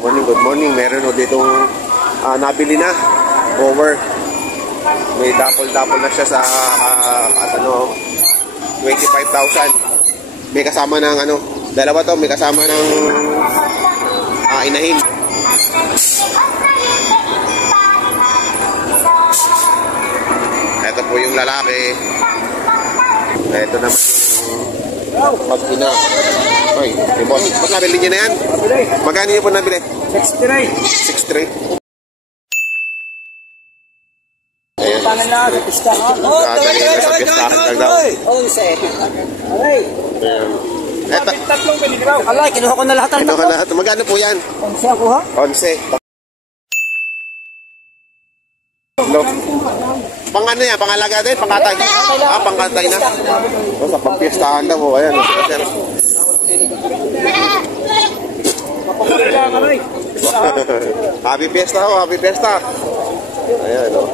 Morning, good morning. Meron o ditong nabili na. Grower. May dapol-dapol na siya sa 25,000. May kasama ng dalawa to. May kasama ng inahin. Ito po yung lalaki. Ito naman yung mag-ina. Ay, boss. Ba't nabili niya na yan? Magkano niyo po nabili? 63. 63. Ayan. Tangan na sa pistahan. Sa pistahan lang daw. Aray. Eto. Tatlong pinigraw. Alay, kinuha ko na lahat. Kinuha ko lahat. Magkano po yan? 11 ako ha? 11. Pang ano yan? Pangalaga din? Pangkatay? Pangkatay na. Sa pagpiestahan daw po. Ayan. Happy fiesta ho. Happy fiesta. Ayan o.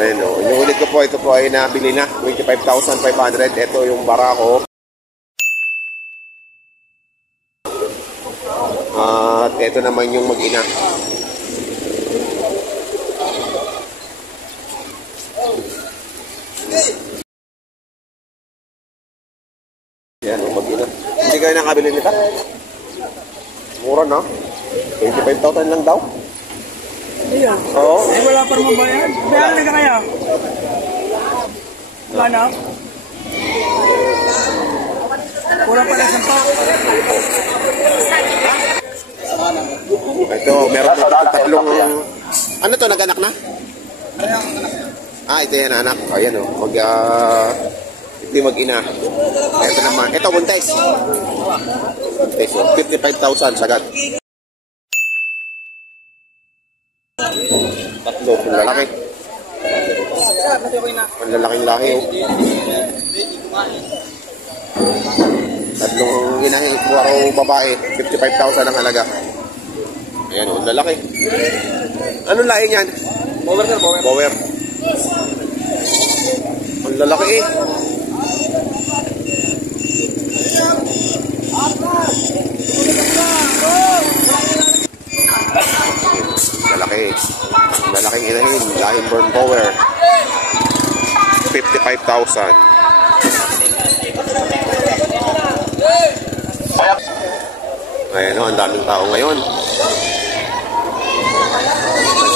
Ayan o. Inuulit ko po. Ito po ay nabili na. 25,500. Ito yung barako. At ito naman yung mag-ina. Yan o, mag-ina. Hindi kayo nakabili nito? Mura na. 25,000 lang daw. Ayan. Oo. Ay, wala pa naman ba yan? Bayaran na ka kaya? Wala na? Wala pa na sampa. Ito, meron dito tatlong... Ano to, nag-anak na? Ito yan, anak. Ayan o, hindi mag-ina. Ito naman. Ito, buntes. Buntes o, 55,000 sagad. Tatlo, ang lalaki. Ang lalaking laki o. Tatlong inahin, puro babae. 55,000 ang halaga. Ayan o, ang lalaki. Anong lahi niyan? Bower ka, bower. Bower. Ang lalaki eh. Lalaki. Lalaking inahin. Lahing burn power. 55,000. Ayan o, ang daming tao ngayon.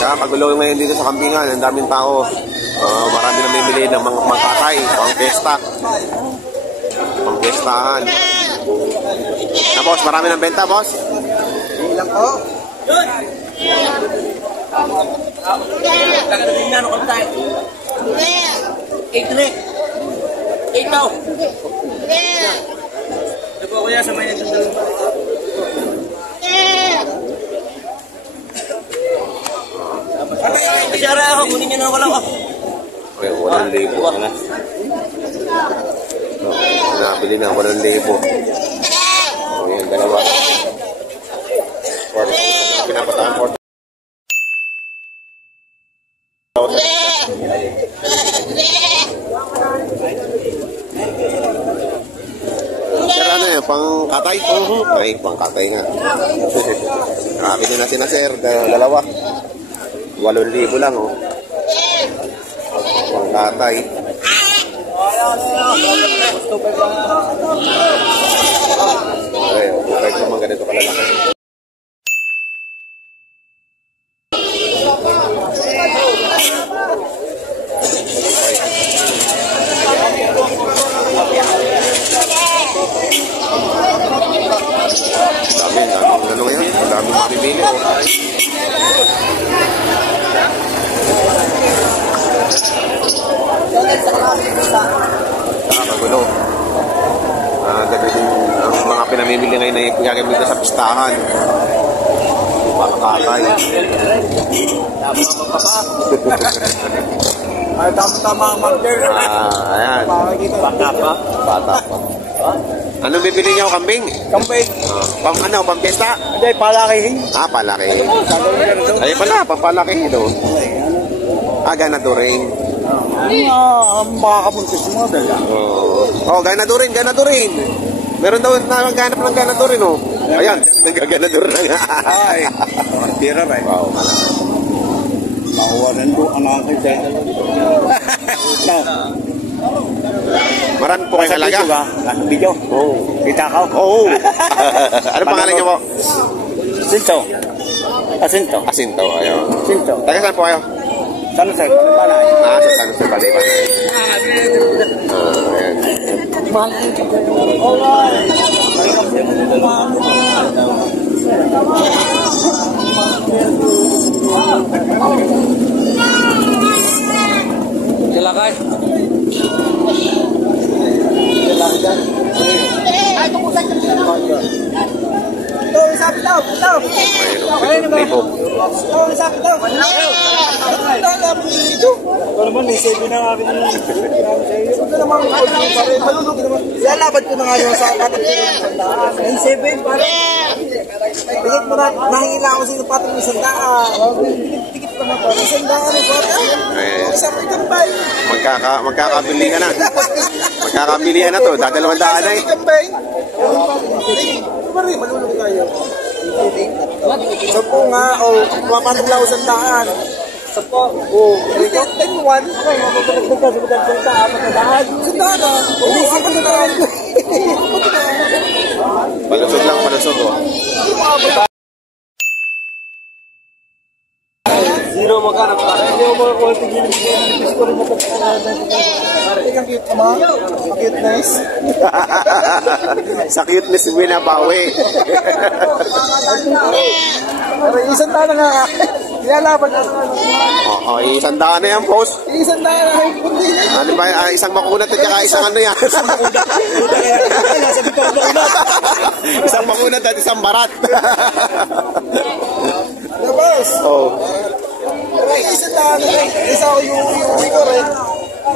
Kaya magulo ngayon dito sa Kambingan. Ang daming tao. Marami na bibili ng mga pangkatay. Pang-pesta. Pang-pestahan. Na boss, marami ng benta boss? Ilang ko? Yun! Tagadating na, ano kong tayo? 8 rin. 8 daw. Diba ko yan sa may nagdadalong pa? Masyara ako, kunin nyo na wala ako. Okay, 8,000 na. Nabili na, 8,000. Ayan, dalawa. Pinapatahan 4,000. Sir, ano yun? Pang-katay? Ay, pang-katay nga. Nakabili na sila, sir. Dalawa. 8,000 lang, oh. Pang-katay. Ay, bukay ko mga ganito kalalaki. Dami ano ngayon? Ang dami makibili, oh. Nakakagulo. Gagawin ang mga pinamimili ngayon ay gagamit sa pistahan. Pakakatay. Ay, tama ang marker. Ayan. Bata pa. Bata pa. Anong bibili niyo, kambing? Kambing. Pang ano, pang pesta? Hindi, palakihin. Palakihin. Ay pala, pang palakihin doon. Ganadurin. Makakapuntis mo, dala. Ganadurin. Meron daw na maghanap ng ganadurin, oh. Ayan, nagkaganador na nga. Ay, tira rin. Wow. Makuha rin doon ang aking dyan. Marami po kayo halaga. Video? Oo. Kita ka? Oo. Ano pangalan niyo po? Sinto. Asinto. Asinto, ayun. Sinto. Taga saan po kayo? San Jose, Panay. Sa San Jose, Panay. Ayan. Silakay. Ayun, tipo. Lalaban ko na nga yung sa ating ng 7 pare. Tingit mo na, nahingila ako sa patong ng sandaan. Tingit mo na pare, sandaan ng pare. Isang itambay. Magkakabilihan na. Magkakabilihan na to. Dadalawang daan na eh. Itambay. Pare, malulog tayo. Sampo nga, o mapatong lang ako sandaan. Sampo. O, 10-1. Okay, mapapalagdag ka sa sandaan. Sandaan. Sandaan. Hindi, sandaan. Palusog lang, palusog oh. Zero magkano pa? Hindi ako makakuha tigilin. Gusto ko rin matapos. Ikaw cute ka ma? Cute nice? Sa cuteness binabawi. Pero isang tao na nga. Nilalaban na naman. Oo, isang daan na yan, boss. Isang tao na nga. Ano ba, isang makunat at saka isang ano yan? Isang makunat at isang barat. Labas. Oo. Isang tao na nga. Isa ko yung uwi ko rin.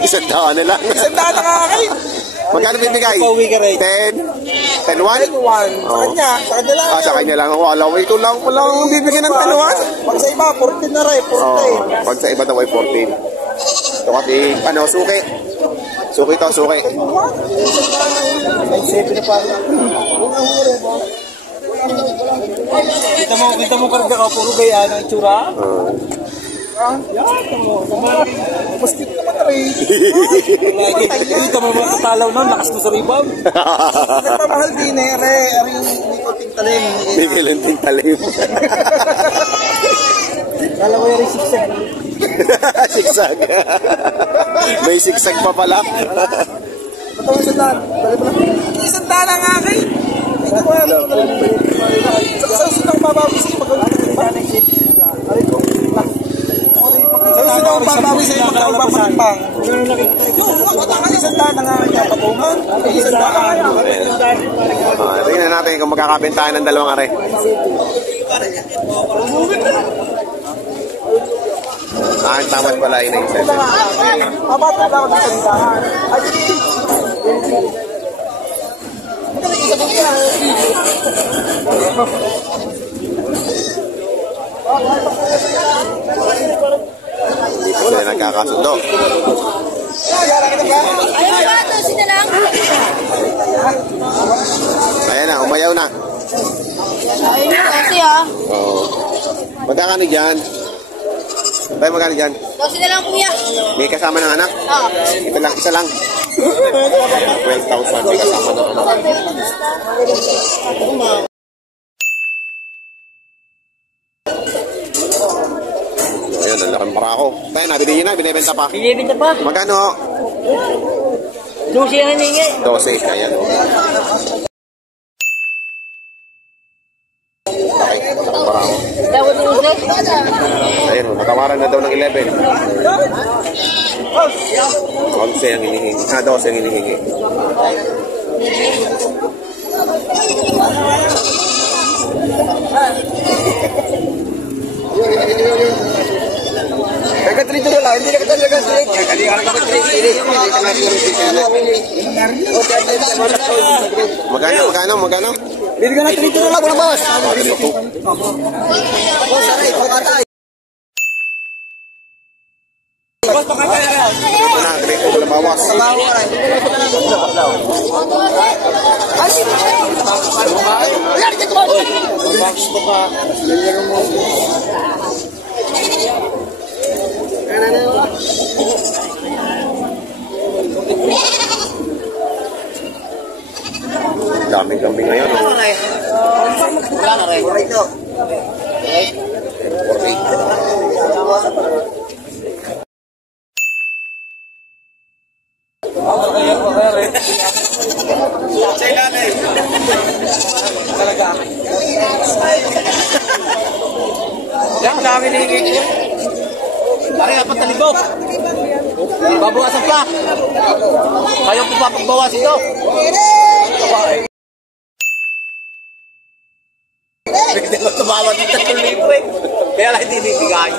Isang daan na lang. Isang tao na nga kayo. Magkano bibigay? Pauwi ka rin. 10? 10-1? 10-1. Sa kanya. Sa kanya lang. Sa kanya lang. Wala, ito lang pala ang bibigyan ng 10-1. Pag sa iba, 14 na rin. 14. Pag sa iba daw ay 14. Ito kasi, ano, suki. Suki to, suki. Ay, 7 na pa. Kita mo karga ka, puro gaya ng itsura. Yan mo. Mas cute naman na rin. Kita mo mga katalaw nun, lakas mo sa rebound. Nagpamahal din eh. Ari yung konting talim. Miguel ang tintalim. Kala ko yung siksag. Sigsag. May sigsag pa pala. Ba't ang isang daan? Dali mo lang. Isang daan ang akin. Ito ko yan. Sa sinang babawi sa'yo pag-ulit ka ba? Ari ko. Sa sinang babawi sa'yo pag-ulit yung isang daan ang akin. Kapungan. Isang daan. Tingnan natin kung magkakabentahan ng dalawang are. Ang tamad pala yun ang isa. Mabatang lang ako ng sandahan. Ay, Wala nagkakasundo. Ayaw ba ito? Sina lang? Ayan na, umayaw na. Kasi ah. Oo. Magkakano dyan? Tayo magkano dyan? Kasi na lang kuya. May kasama ng anak? Oo. Ito lang, isa lang. 12,000 may kasama ng anak. Ayan, ang laking parako. Tayo, nabili nyo na, binibenta pa. Binibenta pa. Magkano? Lucy ang hiningi. 12, ayan o. Laking parako. Tawad ng usay? Ayan, natawaran na daw ng 11. 11 ang hinihingi. 12 ang hinihingi. nagkatrito na lang. Hindi na kita nagkatrito. Magkano? Hindi ka na trito na lang. Walang bawas. Trito na bawas. Daming kambing ngayon. Wala na rin. Yan, kami nilingin. Pare, apat na libo. Babawasan pa. Kayo po papagbawas ito. Tumawag ng 3 libo eh. Kaya lang hindi bibigay.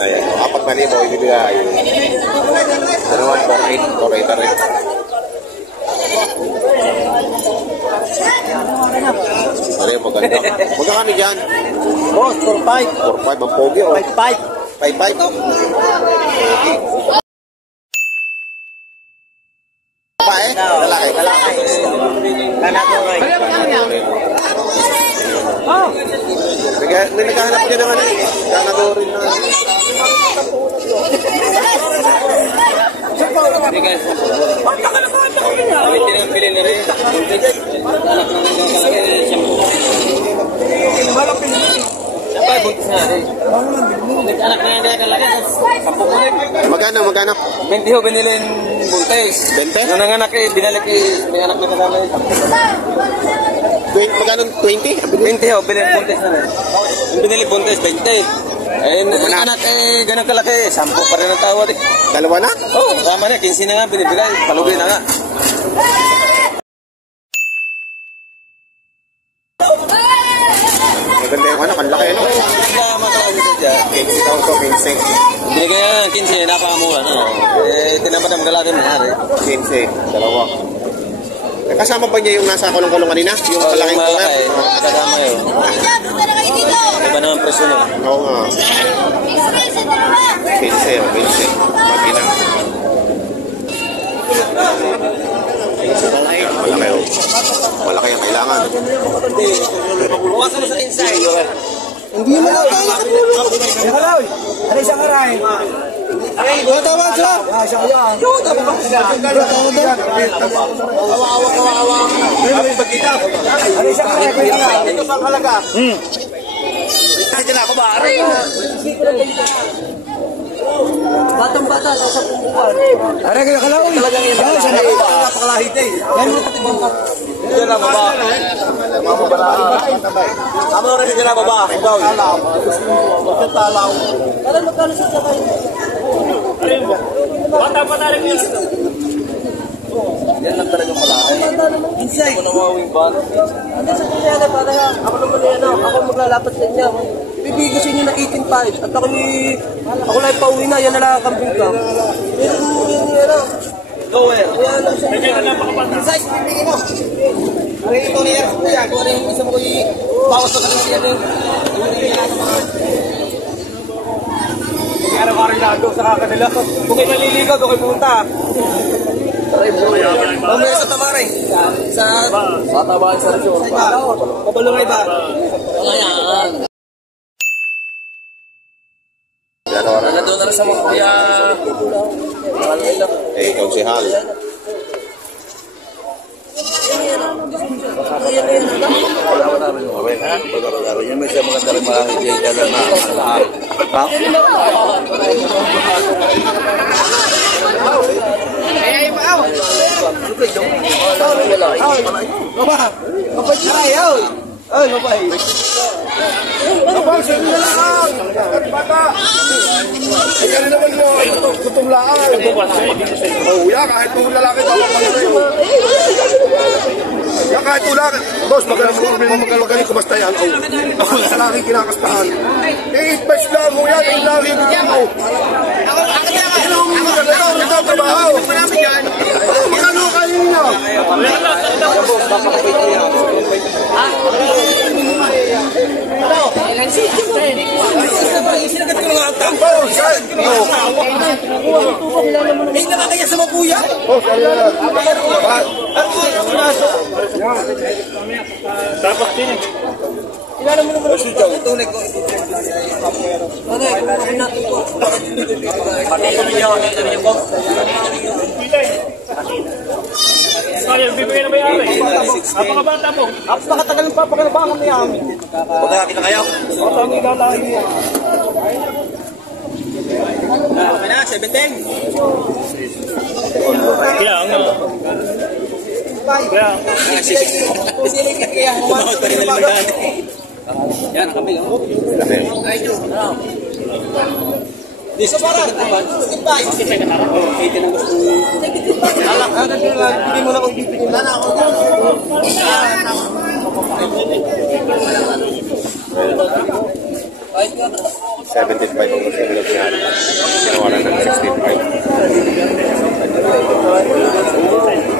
Ayan, 4,000 ibibigay. Dalawan, 4,800 rin. Ano yung maganda? Maganda kami dyan. Boss, 4-5. 4,500 ang pogi o. 5-5. 5,500. Pa eh? Lalaki. May naghahanap ka naman eh. Ganadorin na. Pinapili na rin. Anak na nagkakalaki. Siyempre, buntis na rin. Anak na nagkakalaki. Magkano? 20 ho, binilin buntis. 20? Nung nanganak eh, binalik eh, may anak na kasama eh. Magkano? 20? 20 ho, binilin buntis na rin. Yung binili buntis, 20. Eh, anak eh, ganun kalaki. 10 pa rin ang tawad eh. Dalawa na? Oo, tama na. 15 na nga, binibigay. Palugi na nga. Maganda yung anak. Ang laki ano? Kaya matalagi sa dyan. 15,000. Binigay nga ng 15, napakamura. No? Eh, tinamad na magalaki mo nga rin. 15. Dalawa. Eh, kasama ba niya yung nasa kulong-kulong kanina? Yung kalaking malaki, kulong? kasama yun. Iba naman presyo nun. Oo nga. 15. Magina. Malaki o. Malaki ang kailangan. Buwasan mo sa inside. Hindi mo lang tayo. Ano isang aray? Ay, tawag siya. Siya kaya. Kawawa. Ano isang aray? Ito pang halaga. Ito na ako ba? Batang-bata, sa pumpuan. Aray kayo kalaw. Talagang yan. Siya na ito. Napakalahit eh. Yan mo pati bangka. Diyan na baba. Tama rin diyan na baba. Ikaw. Talaw. Parang magkano siya kayo? Bata-bata rin yun. Yan lang talagang malaki. Inside. Ako namawing ban. Ano sa kanya na para ako naman yan. Ako maglalapat sa inyo. Bibigay sa inyo na 18.5 at ako lang pauwi na, yan na lang ang kambing ka. Yan na. Go where? Yan lang siya. Kaya na napakapata. Size, bibigay mo. Aray ito niya. Kung ano yung isang ko bawas na kasi siya din. Kaya araw-araw na doon sa kanila. Kung kayo naliligaw, doon kayo pumunta. Mamaya sa Tamaray. Sa Tamaan sa Rasyon. Sa iba. Kabalong iba. Ayan. Doon na rin sa mga kaya... Eh, ikaw si Hal. Yan may siya maganda rin mga higay na mahal. Baba! Kapag siya ayaw! Ay, babay! Kapag siya nila lang! Bata! Ay, gano'n naman mo! Tutong laan! Oh, yan, kahit po lalaki ito ako yan, kahit po lalaki. Boss, magaling kumasta yan. Ako sa laki kinakastahan. Eh, best lang mo yan. Eh, laki bigyan mo. Ito, trabaho. Magkano kanina? Sinagat ko mga atang. Oh, kaya sa mga kuya? Oh, sorry na. Tapos din eh. Kilala mo naman ako. Tunay ko. Ano eh, kung ako natin ko. Pati kami niya po. Kaya, bibigay na ba yung ari? Napakabata po. Napakatagal ng papakalabangan niya amin. Pagkakakita na kayo. O, tangi lalaki niya. Okay na, 17. Kaya, ang kaya, Pisilig ka kaya. Tumawag pa rin na limandaan. Yan, kami. Ay, di sa para. Hindi mo na kung bibigyan. Wala na ako. 17.5 ang gusto nila siya. Ginawa na ng 16.5.